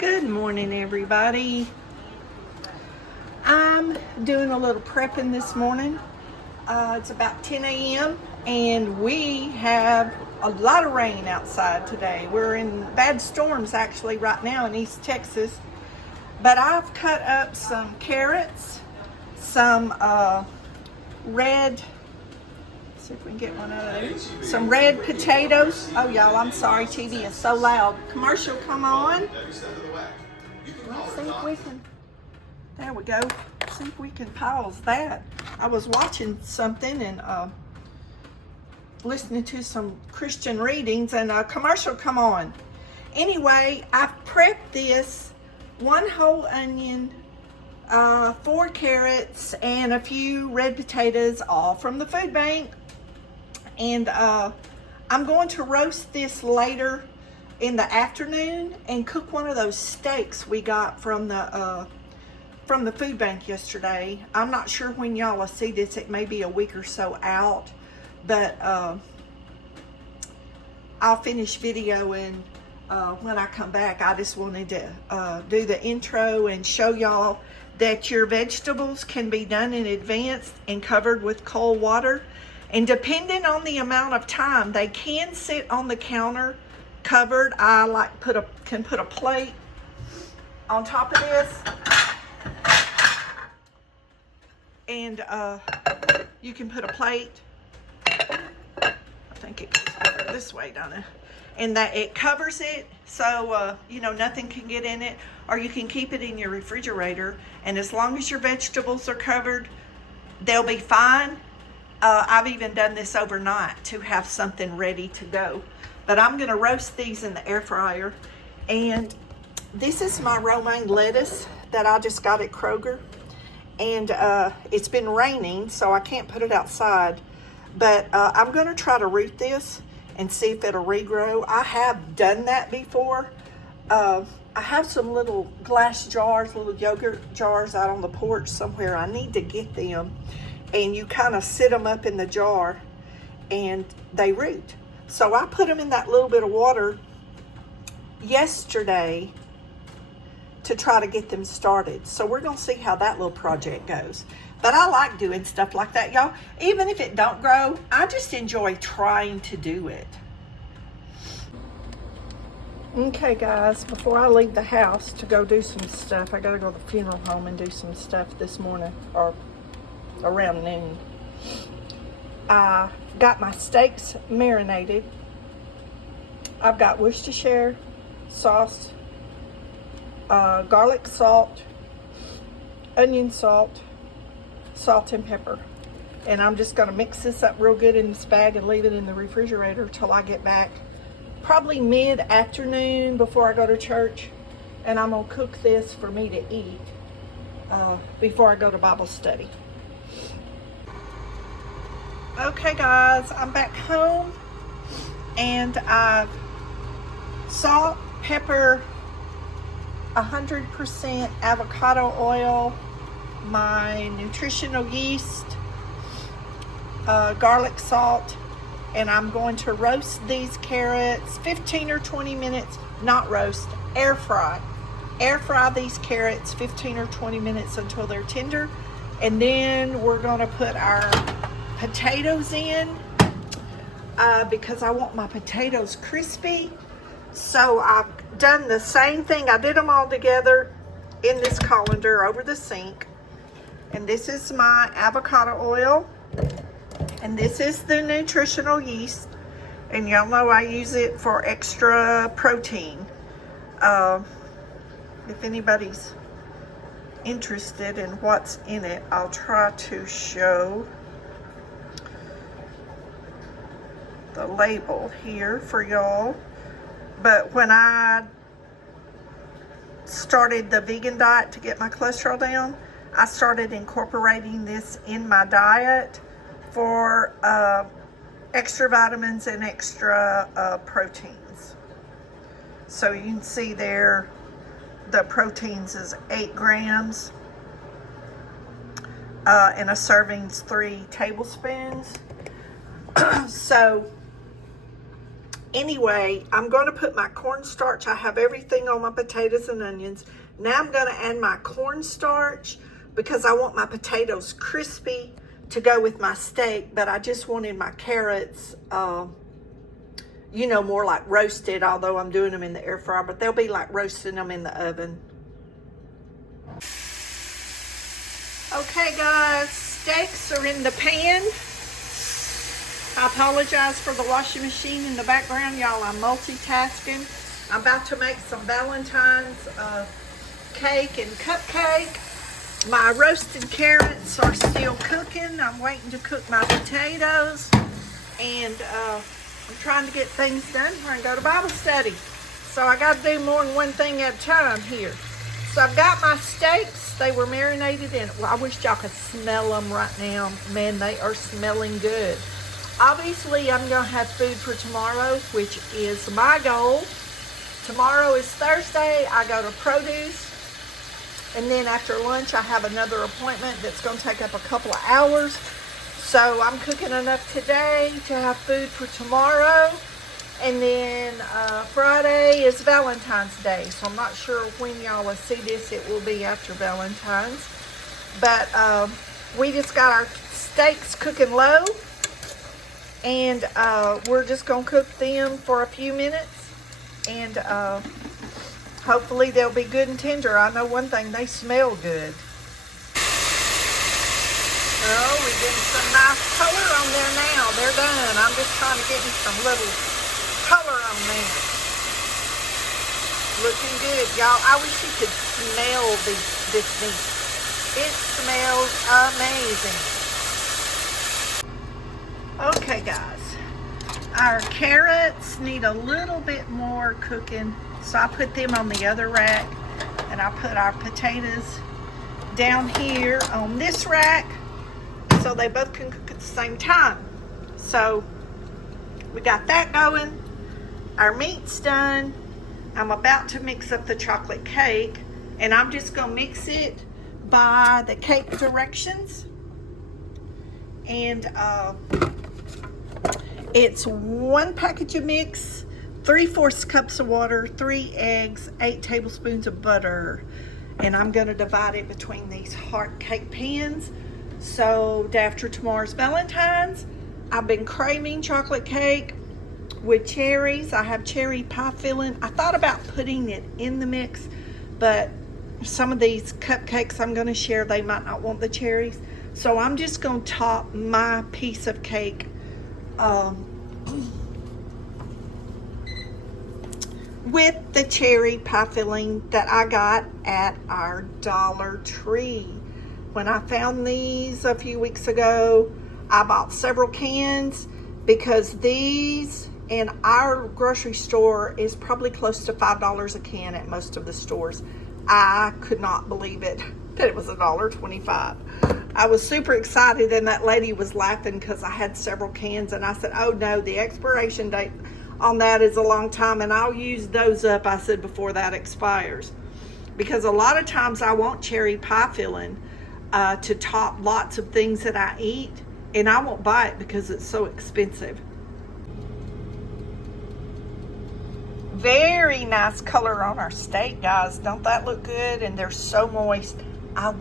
Good morning, everybody. I'm doing a little prepping this morning. It's about 10 a.m. and we have a lot of rain outside today. We're in bad storms actually right now in East Texas. But I've cut up some carrots, some red, see if we can get one of those, some red potatoes. Oh, y'all, I'm sorry, TV is so loud. Commercial, come on. Let's see if we can, there we go. See if we can pause that. I was watching something and listening to some Christian readings and a commercial come on. Anyway, I've prepped this: 1 whole onion, 4 carrots, and a few red potatoes, all from the food bank. And I'm going to roast this later in the afternoon and cook one of those steaks we got from the food bank yesterday. I'm not sure when y'all will see this. It may be a week or so out, but I'll finish videoing when I come back. I just wanted to do the intro and show y'all that your vegetables can be done in advance and covered with cold water. And depending on the amount of time, they can sit on the counter covered. I can put a plate on top of this, and you can put a plate. I think it goes this way, don't it? And that it covers it, so you know, nothing can get in it. Or you can keep it in your refrigerator, and as long as your vegetables are covered, they'll be fine. I've even done this overnight to have something ready to go. But I'm gonna roast these in the air fryer. And this is my romaine lettuce that I just got at Kroger. And it's been raining, so I can't put it outside. But I'm gonna try to root this and see if it'll regrow. I have done that before. I have some little glass jars, little yogurt jars out on the porch somewhere. I need to get them. And you kind of sit them up in the jar and they root. So I put them in that little bit of water yesterday to try to get them started. So we're gonna see how that little project goes. But I like doing stuff like that, y'all. Even if it don't grow, I just enjoy trying to do it. Okay guys, before I leave the house to go do some stuff, I gotta go to the funeral home and do some stuff this morning, or around noon. I got my steaks marinated. I've got Worcestershire sauce, garlic salt, onion salt, salt and pepper. And I'm just gonna mix this up real good in this bag and leave it in the refrigerator till I get back, probably mid-afternoon before I go to church. And I'm gonna cook this for me to eat before I go to Bible study. Okay guys, I'm back home and I've salt, pepper, 100% avocado oil, my nutritional yeast, garlic salt, and I'm going to roast these carrots 15 or 20 minutes, not roast, air fry. Air fry these carrots 15 or 20 minutes until they're tender. And then we're gonna put our potatoes in because I want my potatoes crispy. So I've done the same thing. I did them all together in this colander over the sink. And this is my avocado oil. And this is the nutritional yeast. And y'all know I use it for extra protein. If anybody's interested in what's in it, I'll try to show the label here for y'all. But when I started the vegan diet to get my cholesterol down, I started incorporating this in my diet for extra vitamins and extra proteins. So you can see there the proteins is 8 grams and a serving's 3 tablespoons. So Anyway, I'm going to put my cornstarch. I have everything on my potatoes and onions. Now I'm going to add my cornstarch because I want my potatoes crispy to go with my steak, but I just wanted my carrots, you know, more like roasted, although I'm doing them in the air fryer, but they'll be like roasting them in the oven. Okay guys, steaks are in the pan. I apologize for the washing machine in the background, y'all. I'm multitasking. I'm about to make some Valentine's cake and cupcake. My roasted carrots are still cooking. I'm waiting to cook my potatoes. And I'm trying to get things done before I go to Bible study. So I got to do more than one thing at a time here. So I've got my steaks. They were marinated in, well, I wish y'all could smell them right now. Man, they are smelling good. Obviously, I'm going to have food for tomorrow, which is my goal. Tomorrow is Thursday. I go to produce. And then after lunch, I have another appointment that's going to take up a couple of hours. So I'm cooking enough today to have food for tomorrow. And then Friday is Valentine's Day. So I'm not sure when y'all will see this. It will be after Valentine's. But we just got our steaks cooking low. And we're just going to cook them for a few minutes. And hopefully they'll be good and tender. I know one thing, they smell good. Oh, we're getting some nice color on there now. They're done. I'm just trying to get me some little color on there. Looking good, y'all. I wish you could smell this meat. It smells amazing. Okay, guys. Our carrots need a little bit more cooking, so I put them on the other rack, and I put our potatoes down here on this rack, so they both can cook at the same time. So we got that going. Our meat's done. I'm about to mix up the chocolate cake, and I'm just gonna mix it by the cake directions. And it's 1 package of mix, 3/4 cups of water, 3 eggs, 8 tablespoons of butter. And I'm gonna divide it between these heart cake pans. So after tomorrow's Valentine's, I've been craving chocolate cake with cherries. I have cherry pie filling. I thought about putting it in the mix, but some of these cupcakes I'm gonna share, they might not want the cherries. So I'm just gonna top my piece of cake with the cherry pie filling that I got at our Dollar Tree. When I found these a few weeks ago, I bought several cans because these in our grocery store is probably close to $5 a can at most of the stores. I could not believe it that it was $1.25. I was super excited, and that lady was laughing because I had several cans, and I said, oh no, the expiration date on that is a long time, and I'll use those up, I said, before that expires. Because a lot of times I want cherry pie filling to top lots of things that I eat, and I won't buy it because it's so expensive. Very nice color on our steak, guys. Don't that look good? And they're so moist. I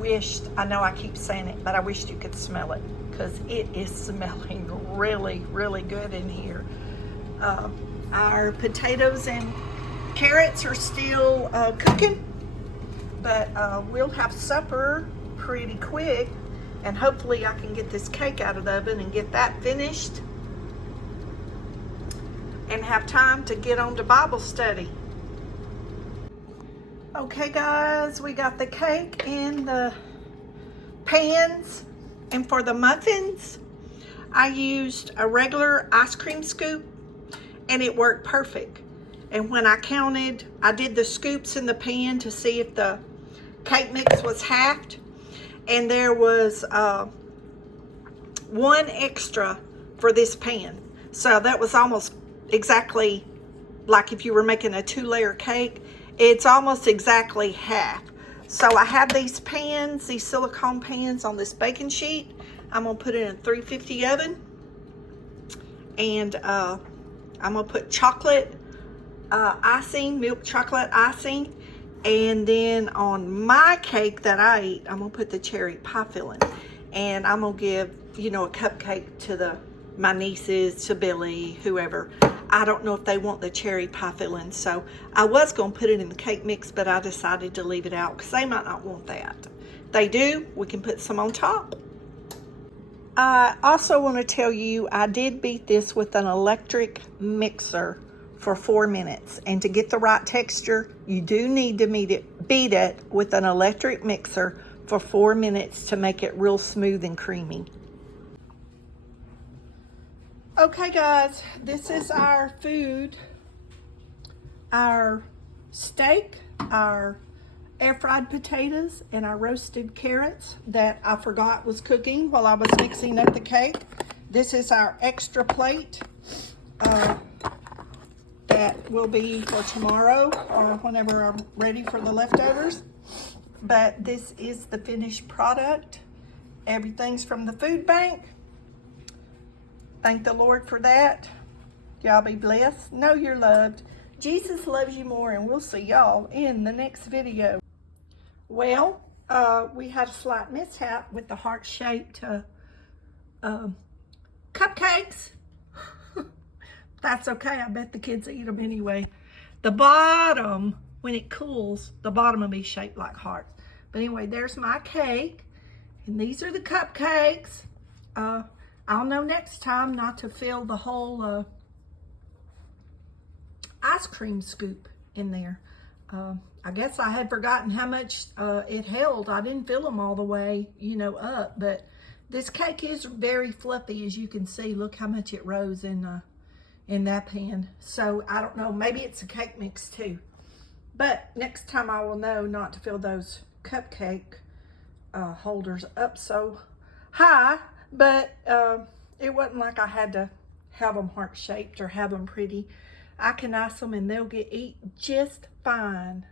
know I keep saying it, but I wished you could smell it because it is smelling really, really good in here. Our potatoes and carrots are still cooking, but we'll have supper pretty quick, and hopefully I can get this cake out of the oven and get that finished and have time to get on to Bible study. Okay guys, we got the cake in the pans, and for the muffins, I used a regular ice cream scoop, and it worked perfect. And when I counted, I did the scoops in the pan to see if the cake mix was halved, and there was 1 extra for this pan. So that was almost exactly like if you were making a 2-layer cake. It's almost exactly half. So I have these pans, these silicone pans on this baking sheet. I'm gonna put it in a 350 oven, and I'm gonna put chocolate icing, milk chocolate icing. And then on my cake that I eat, I'm gonna put the cherry pie filling. And I'm gonna give, you know, a cupcake to my nieces, to Billy, whoever. I don't know if they want the cherry pie filling, so I was gonna put it in the cake mix, but I decided to leave it out because they might not want that. If they do, we can put some on top. I also want to tell you, I did beat this with an electric mixer for 4 minutes. And to get the right texture, you do need to beat it with an electric mixer for 4 minutes to make it real smooth and creamy. Okay guys, this is our food. Our steak, our air fried potatoes, and our roasted carrots that I forgot was cooking while I was mixing up the cake. This is our extra plate that will be for tomorrow or whenever I'm ready for the leftovers. But this is the finished product. Everything's from the food bank. Thank the Lord for that. Y'all be blessed. Know you're loved. Jesus loves you more, and we'll see y'all in the next video. Well, we had a slight mishap with the heart-shaped cupcakes. That's okay. I bet the kids eat them anyway. The bottom, when it cools, the bottom will be shaped like hearts. But anyway, there's my cake. And these are the cupcakes. I'll know next time not to fill the whole ice cream scoop in there. I guess I had forgotten how much it held. I didn't fill them all the way, you know, up. But this cake is very fluffy, as you can see. Look how much it rose in that pan. So I don't know, maybe it's a cake mix too. But next time I will know not to fill those cupcake holders up so high. But it wasn't like I had to have them heart shaped or have them pretty. I can ice them and they'll eat just fine.